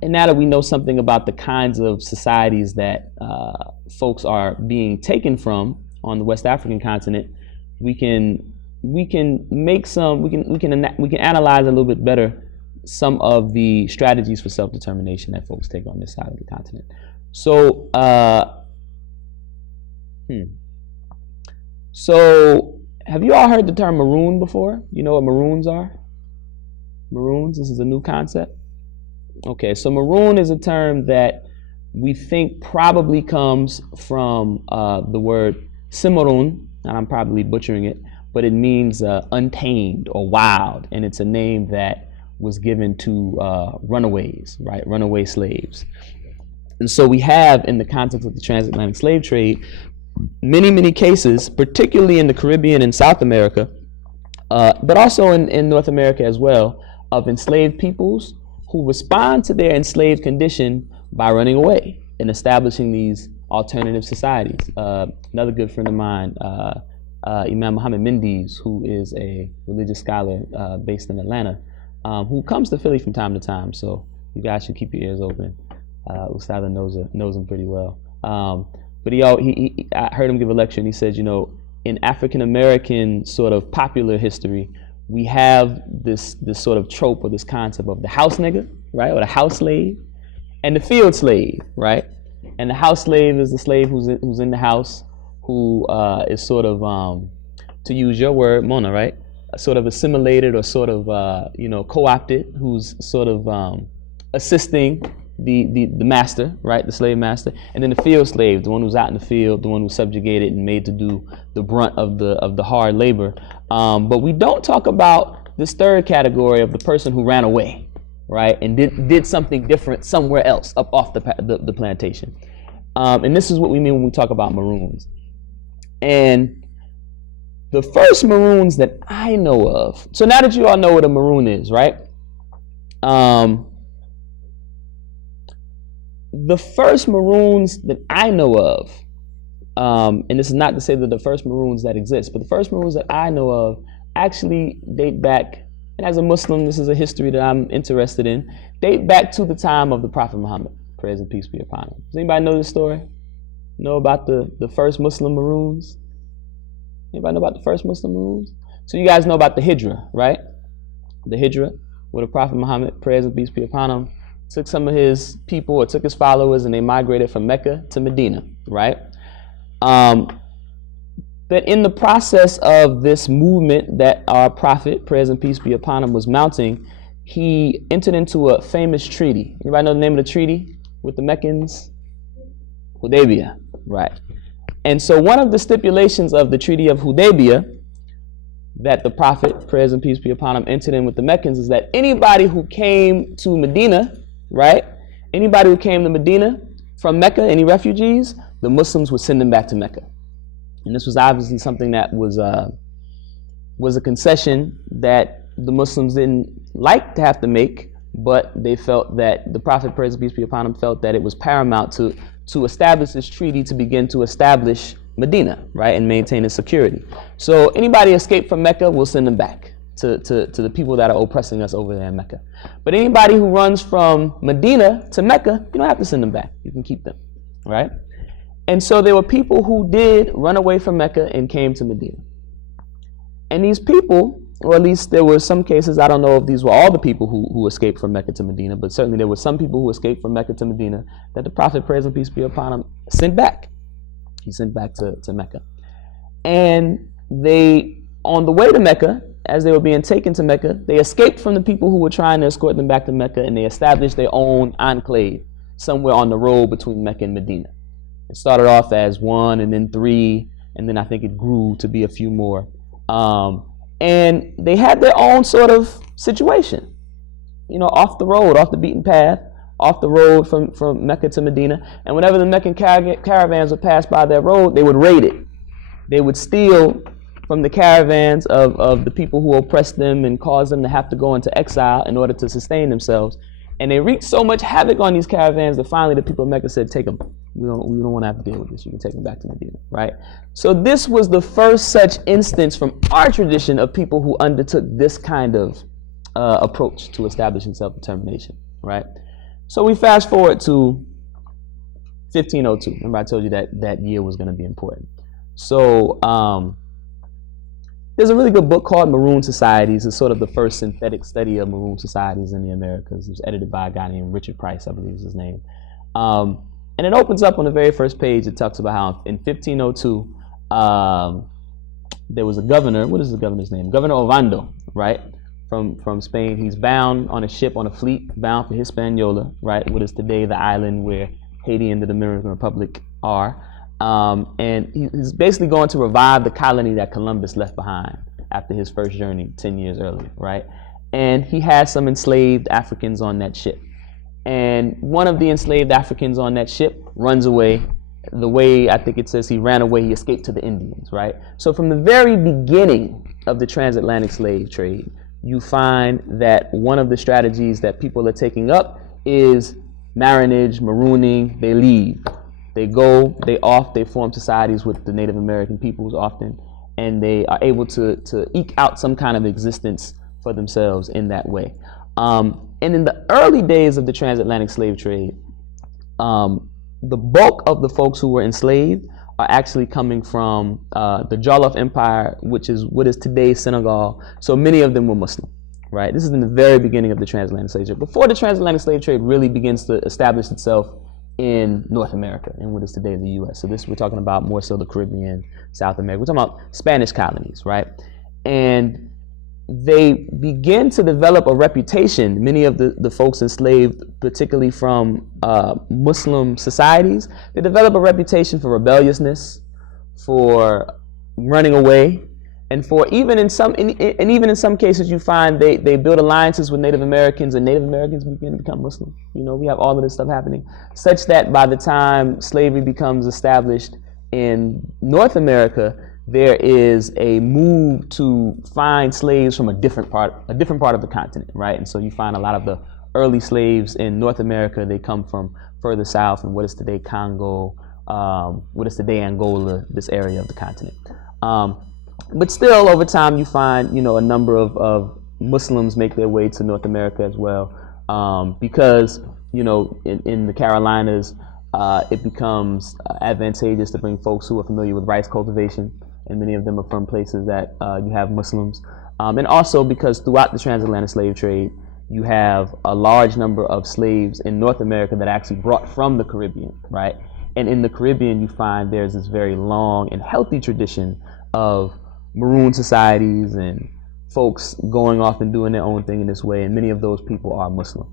And now that we know something about the kinds of societies that folks are being taken from on the West African continent, we can make some we can analyze a little bit better some of the strategies for self-determination that folks take on this side of the continent. So, so have you all heard the term maroon before? You know what maroons are? Maroons. This is a new concept. Okay, so maroon is a term that we think probably comes from the word cimarron, and I'm probably butchering it, but it means untamed or wild, and it's a name that was given to runaways, right? Runaway slaves. And so we have, in the context of the transatlantic slave trade, many cases, particularly in the Caribbean and South America, but also in North America as well, of enslaved peoples who respond to their enslaved condition by running away and establishing these alternative societies. Another good friend of mine, Imam Muhammad Mendes, who is a religious scholar based in Atlanta, who comes to Philly from time to time, so you guys should keep your ears open. Ustada knows him pretty well. But I heard him give a lecture, and he said, you know, in African American sort of popular history, we have this sort of trope or this concept of the house nigga, right, or the house slave, and the field slave, right? And the house slave is the slave who's in the house, who is sort of, to use your word, Mona, right? Sort of assimilated or sort of, co-opted, who's sort of assisting the master, right, the slave master, and then the field slave, the one who's out in the field, the one who's subjugated and made to do the brunt of the hard labor. But we don't talk about this third category of the person who ran away, right, and did something different somewhere else up off the plantation. And this is what we mean when we talk about maroons. And the first maroons that I know of, so now that you all know what a maroon is, right? The first maroons that I know of, and this is not to say that the first maroons that exist, but the first maroons that I know of actually date back, and as a Muslim, this is a history that I'm interested in, date back to the time of the Prophet Muhammad, praise and peace be upon him. Does anybody know this story? Know about the first Muslim maroons? Anybody know about the first Muslim maroons? So you guys know about the Hijra, right? The Hijra, where the Prophet Muhammad, praise and peace be upon him, took some of his people or took his followers and they migrated from Mecca to Medina, right? But in the process of this movement that our Prophet, praise and peace be upon him, was mounting, he entered into a famous treaty. Anybody know the name of the treaty with the Meccans? Hudaybiyah, right? And so one of the stipulations of the Treaty of Hudaybiyah that the Prophet, praise and peace be upon him, entered in with the Meccans is that anybody who came to Medina, right? Anybody who came to Medina from Mecca, any refugees, the Muslims would send them back to Mecca. And this was obviously something that was a concession that the Muslims didn't like to have to make, but they felt that the Prophet, praise and peace be upon him, felt that it was paramount to establish this treaty to begin to establish Medina, right, and maintain its security. So anybody escaped from Mecca, we'll send them back to the people that are oppressing us over there in Mecca. But anybody who runs from Medina to Mecca, you don't have to send them back. You can keep them, right? And so there were people who did run away from Mecca and came to Medina. And these people, or at least there were some cases, I don't know if these were all the people who escaped from Mecca to Medina, but certainly there were some people who escaped from Mecca to Medina that the Prophet, praise and peace be upon him, sent back. He sent back to Mecca. And they, on the way to Mecca, as they were being taken to Mecca, they escaped from the people who were trying to escort them back to Mecca, and they established their own enclave somewhere on the road between Mecca and Medina. It started off as 1 and then 3, and then I think it grew to be a few more. And they had their own sort of situation, you know, off the road, off the beaten path, off the road from Mecca to Medina. And whenever the Meccan caravans would pass by their road, they would raid it. They would steal from the caravans of the people who oppressed them and caused them to have to go into exile in order to sustain themselves. And they wreaked so much havoc on these caravans that finally the people of Mecca said, take them. We don't want to have to deal with this. You can take them back to Medina, right? So this was the first such instance from our tradition of people who undertook this kind of approach to establishing self-determination, right? So we fast forward to 1502. Remember I told you that that year was going to be important. So there's a really good book called Maroon Societies. It's sort of the first synthetic study of Maroon societies in the Americas. It was edited by a guy named Richard Price, I believe is his name. And it opens up on the very first page. It talks about how in 1502, there was a governor. What is the governor's name? Governor Ovando, right? From Spain. He's bound on a ship, on a fleet, bound for Hispaniola, right? What is today the island where Haiti and the Dominican Republic are. And he's basically going to revive the colony that Columbus left behind after his first journey 10 years earlier, right? And he had some enslaved Africans on that ship. And one of the enslaved Africans on that ship runs away. The way I think it says he ran away, he escaped to the Indians, right? So from the very beginning of the transatlantic slave trade, you find that one of the strategies that people are taking up is marinage, marooning. They leave. They go, they form societies with the Native American peoples often, and they are able to eke out some kind of existence for themselves in that way. And in the early days of the transatlantic slave trade, the bulk of the folks who were enslaved are actually coming from the Jollof Empire, which is what is today's Senegal. So many of them were Muslim, right? This is in the very beginning of the transatlantic slave trade, before the transatlantic slave trade really begins to establish itself in North America, in what is today the U.S. So this, we're talking about more so the Caribbean, South America. We're talking about Spanish colonies, right? And they begin to develop a reputation, many of the folks enslaved, particularly from Muslim societies, they develop a reputation for rebelliousness, for running away, and for even in some cases you find they build alliances with Native Americans, and Native Americans begin to become Muslim. You know, we have all of this stuff happening, such that by the time slavery becomes established in North America, there is a move to find slaves from a different part of the continent, right? And so you find a lot of the early slaves in North America, they come from further south in what is today Congo, what is today Angola, this area of the continent. But still, over time, you find, you know, a number of Muslims make their way to North America as well, because, you know, in the Carolinas, it becomes advantageous to bring folks who are familiar with rice cultivation, and many of them are from places that you have Muslims. And also because throughout the transatlantic slave trade, you have a large number of slaves in North America that are actually brought from the Caribbean, right? And in the Caribbean, you find there's this very long and healthy tradition of Maroon societies and folks going off and doing their own thing in this way, and many of those people are Muslim.